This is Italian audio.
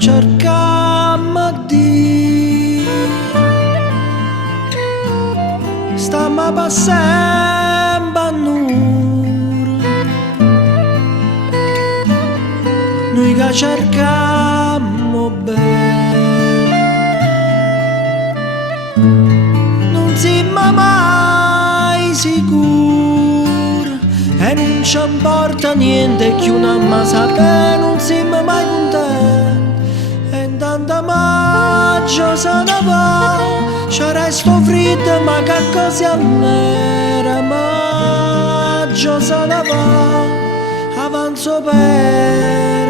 cercammo di stamma passando a noi che cercammo bene, non siamo mai sicuri e non ci importa niente che una ma sapere, non siamo mai contenti e intanto maggio se ne va, c'è resto freddo ma che cosa nera, maggio se ne va, avanzo per